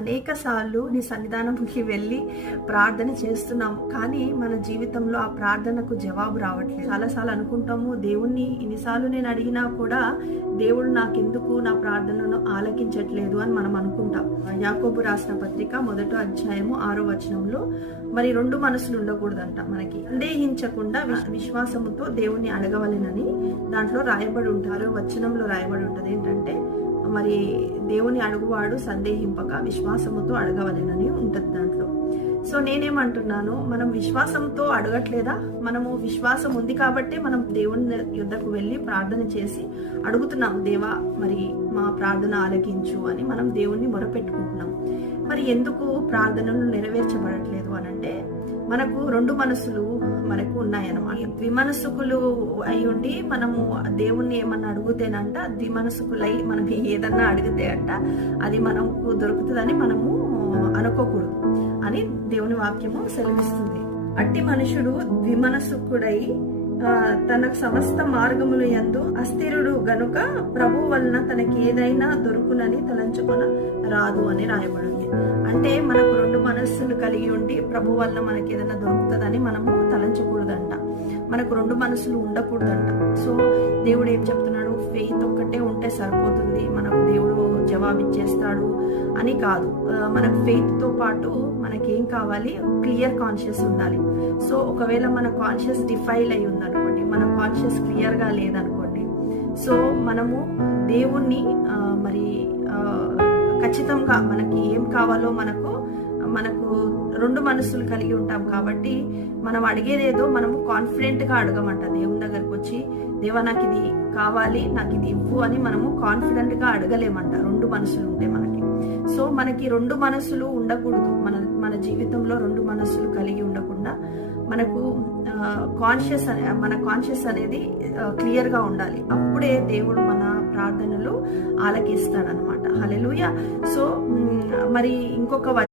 అనేక సార్లు నీ సన్నిధానంకి వెళ్ళి ప్రార్థన చేస్తున్నాము, కానీ మన జీవితంలో ఆ ప్రార్థనకు జవాబు రావట్లేదు. చాలాసార్లు అనుకుంటాము, దేవుణ్ణి ఇన్నిసార్లు నేను అడిగినా కూడా దేవుడు నాకెందుకు నా ప్రార్థనను ఆలకించట్లేదు అని మనం అనుకుంటాం. యాకోబు రాసిన పత్రిక 1వ అధ్యాయము 6వ వచనంలో మరి 2 మనసులు ఉండకూడదంట. మనకి సందేహించకుండా విశ్వాసముతో దేవుణ్ణి అడగవలెనని దాంట్లో రాయబడి ఉంటారు. వచనంలో రాయబడి ఉంటుంది ఏంటంటే, మరి దేవుని అడుగువాడు సందేహింపక విశ్వాసముతో అడగవలెనని ఉంటుంది దాంట్లో. సో నేనేమంటున్నాను, మనం విశ్వాసంతో అడగట్లేదా? మనము విశ్వాసం ఉంది కాబట్టి మనం దేవుని యుద్ధకు వెళ్ళి ప్రార్థన చేసి అడుగుతున్నాం, దేవా మరి మా ప్రార్థన ఆలకించు అని మనం దేవుణ్ణి మొరపెట్టుకుంటున్నాం. మరి ఎందుకు ప్రార్థనలు నెరవేర్చబడట్లేదు అని అంటే, మనకు 2 మనసులు మనకు ఉన్నాయన్నమాట. ద్విమనసుకులు అయి ఉండి మనము దేవుణ్ణి ఏమన్నా అడుగుతేనంట, ద్విమనసుకులై మనం ఏదన్నా అడిగితే అంట అది మనకు దొరుకుతుందని మనము అనుకోకూడదు అని దేవుని వాక్యము సెలవిస్తుంది. అట్టి మనుషుడు ద్విమనసుకుడై తనకు సమస్త మార్గములు యందు అస్థిరుడు గనుక ప్రభు వలన తనకి ఏదైనా దొరుకునని తలంచుకొన రాదు అని రాయబడింది. అంటే మనకు 2 మనస్సులు కలిగి ఉండి ప్రభు వలన మనకి ఏదైనా దొరుకుతుందని మనము తలంచకూడదంట. మనకు 2 మనసులు ఉండకూడదంట. సో దేవుడు ఏం చెప్తున్నాడు, ఫెయిత్ ఒక్కటే ఉంటే సరిపోతుంది, మనకు దేవుడు జవాబిచ్చేస్తాడు అని కాదు. మనకు ఫెయిత్ తో పాటు మనకి ఏం కావాలి, క్లియర్ కాన్షియస్ ఉండాలి. సో ఒకవేళ మన కాన్షియస్ డిఫైల్ అయి ఉందనుకోండి, మన కాన్షియస్ క్లియర్ గా లేదనుకోండి, సో మనము దేవుణ్ణి మరి ఖచ్చితంగా మనకి ఏం కావాలో మనకు 2 మనసులు కలిగి ఉంటాం కాబట్టి మనం అడిగేదేదో మనము కాన్ఫిడెంట్ గా అడగమంట. దేవుని దగ్గరకు వచ్చి, దేవా నాకు ఇది కావాలి, నాకు ఇది ఇవ్వు అని మనము కాన్ఫిడెంట్ గా అడగలేమంట 2 మనసులు ఉంటే మనకి. సో మనకి 2 మనసులు ఉండకూడదు. మన జీవితంలో 2 మనసులు కలిగి ఉండకుండా మనకు మన కాన్షియస్ అనేది క్లియర్ గా ఉండాలి. అప్పుడే దేవుడు మన ప్రార్థనలు ఆలకిస్తాడనమాట. హల్లెలూయా. సో మరి ఇంకొక